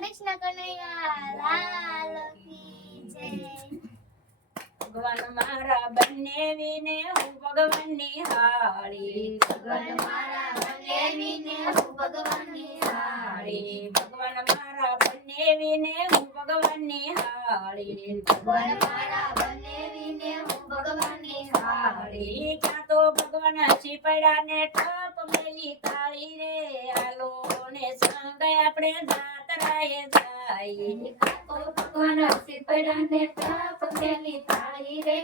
કૃષ્ણ ભગવાન મારા બંને વિને હું ભગવાન નિહાળી ભગવાન મારા બંને વિને હું ભગવાન નિહાળી ભગવાન મારા બંને વિને હું ભગવાન નિહાળી ભગવાન મારા બંને વિને હું ભગવાન નિહાળી ક્યાં તો ભગવાન હસી પડ્યા ને ઠપ મળી કાળી રે આલો ને સંગ આપણે તરાય તાઈ કાકો ભગવાન સિપડાને તાપ પેલી તાળી રે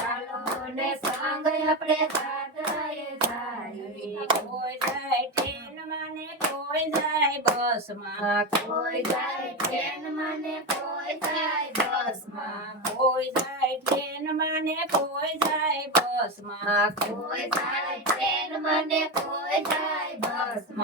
આલો ને સાંગ આપણે તાતરાય તાઈ કોઈ જાય ટ્રેન માને કોઈ જાય બસ માં કોઈ જાય ટ્રેન માને કોઈ જાય બસ માં કોઈ જાય ટ્રેન માને કોઈ જાય બસ માં કોઈ જાય ટ્રેન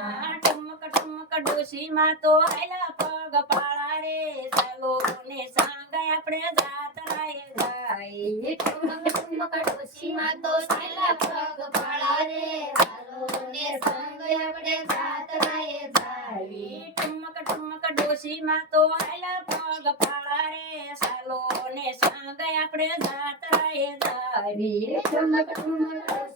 માને ટુમક ટુમક ડોશીમાં તો હેલા પગ પાળા રે સલોને સાંગ આપણે જાતરાએ જાય ટુમક ટુમક ડોશીમાં તો હેલા પગ પાળા રે સલોને સાંગ આપણે જાતરાએ જાય ટુમક ટુમક ડોશીમાં તો હેલા પગ પાળા રે સલોને સાંગ આપણે જાતરાએ જાય ટુમક ટુમક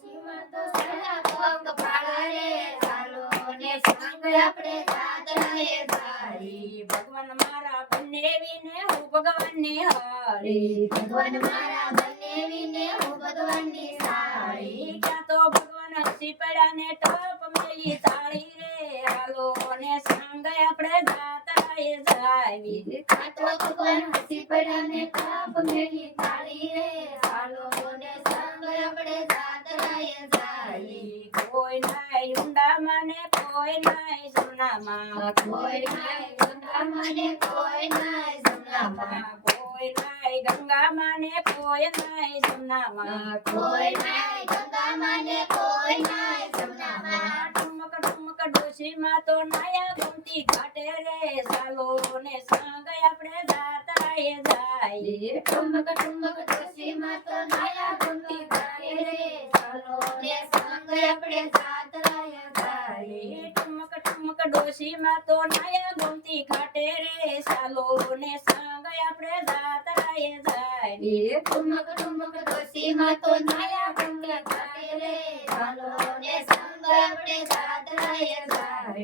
આપડે રાદને ઘરી ભગવાન મારા બन्नेવીને હું ભગવાનને હરી ભગવાન મારા બन्नेવીને હું ભગવાનની સાળી કેતો ભગવાન હસી પડને તપ મેલી તાળી રે હાલો ને સંગે આપડે જાતા એ જાવી કેતો ભગવાન હસી પડને તપ મેલી તાળી રે હાલો ને સંગે આપડે જાત રાય જાવી કોઈ નઈુંડા મને કોઈ નય જુના મા કોઈ ગંગા માને કોઈ નય જુના મા કોઈ નય ગંગા માને કોઈ નય જુના મા કોઈ નય ગંગા માને કોઈ નય જુના મા ટુંમક ટુંમક દોસી મા તો નાયા ગુંતી ઘાટે રે સાલો ને સંગય આપણે જાતા હે જાય એ ટુંમક ટુંમક દોસી મા તો નાયા ગુંતી ઘાટે રે સાલો ને સંગય આપણે જાતા ટમક ટમક ડોશી માં તો નાય ગમતી ખાટે રે સાલો ને સંગ આપણે જાતરાએ જાય એ ટમક ટમક ડોશી માં તો નાય ગમતી ખાટે રે સાલો ને સંગ આપણે જાતરાએ જાય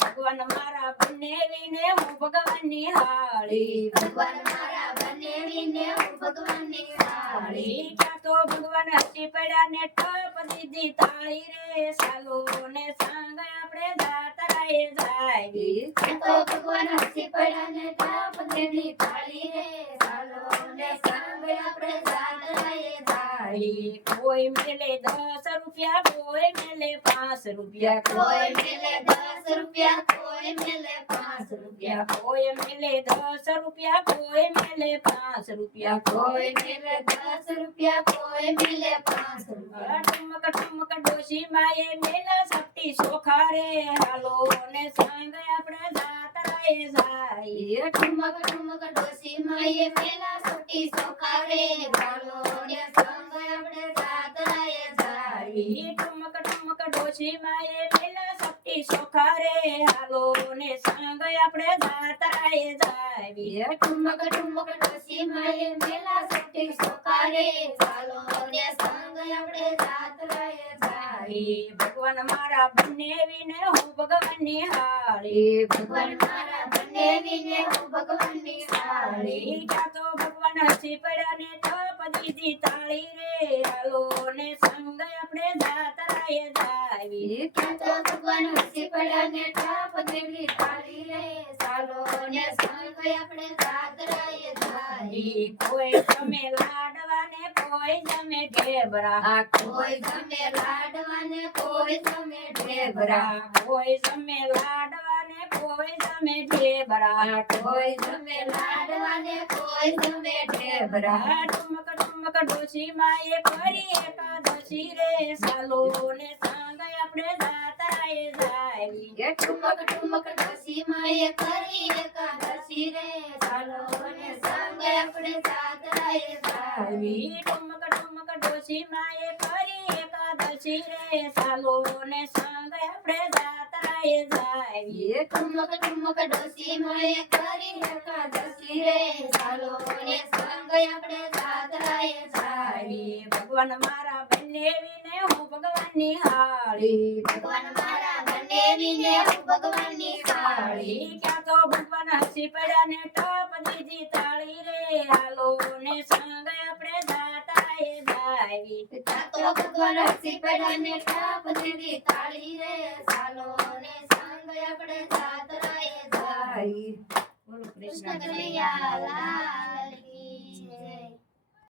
ભગવાન મારા બંને વિને હું ભગવાન નિહાળી ભગવાન મારા ને ઓ ભગવાન ને સારી પાકો ભગવાન હસી પડા ને તપો દી તાલી રે સાલો ને સંગાય આપણે દાતાયે જાઈ પાકો ભગવાન હસી પડા ને તપો દેની પાલી રે સાલો ને સંગે પ્રજાંદનયે જાઈ કોઈ મેલે 10 રૂપિયા કોઈ મેલે 5 રૂપિયા કોઈ મેલે 10 રૂપિયા કોઈ रुपया कोई मिले दस रुपया कोई मिले पाँच रुपया कोई मिले दस रुपया कोई मिले पाँच रुपया ठुमक डोशी माए मेला सप्ती सोखा रे हालो ने संग આપણે જાત રહે जाए ઠુમક ઠુમક ડોશી माए मेला સપ્તી સોખા રે હાલો ને સંગ આપણે જાત એ કુંભ કટમકડોશી માયે મેલા સક્તિ સોખારે હાલો ને સંગય આપણે જાત રાય જાવી એ કુંભ કટમકડોશી માયે મેલા સક્તિ સોખારે હાલો ને સંગય આપણે જાત રાય જાવી ભગવાન મારા બને વિને હું ભગવાનની હારી એ ભગવાન મારા બને વિને હું ભગવાનની હારી પડન ને ટાપ દેવી તાળી લે સાલો ને સંગય આપણે સાદરાય ધરી કોઈ તમને લાડવાને કોઈ તમને દેબરા કોઈ તમને લાડવાને કોઈ તમને દેબરા કોઈ તમને લાડવાને કોઈ તમને દેબરા કોઈ તમને લાડવાને કોઈ તમને દેબરા મક ડોશી માં ફરી એકાદશી રે સાલો ને સાંગ આપણે દાતાએ જાય ઠુમક ઠુમક ડોશી માં ફરી એકાદશી રે સાલો ને સાંગ આપણે દાતાએ જાય ઠુમક ઠુમક ડોશી માં ફરી એકાદશી રે સાલો ને સાંગ આપણે દાતાએ જાય ઠુમક ઠુમક ડોશી માં ફરી એકાદશી રે સાલો ને સાંગ આપણે હાળી ભગવાન મારા બંને વિને હું ભગવાનની હાળી ભગવાન મારા બંને વિને હું ભગવાનની હાળી ક્યાં તો ભગવાન હસી પડ્યા ને ટપ દીધી તાળી રે હાલો ને સંગ આપણે દાતાએ દાવી ક્યાં તો ભગવાન હસી પડ્યા ને ટપ દીધી તાળી રે હાલો ને સંગ આપણે દાતરાએ દાવી બોલો કૃષ્ણ કનૈયા લાલ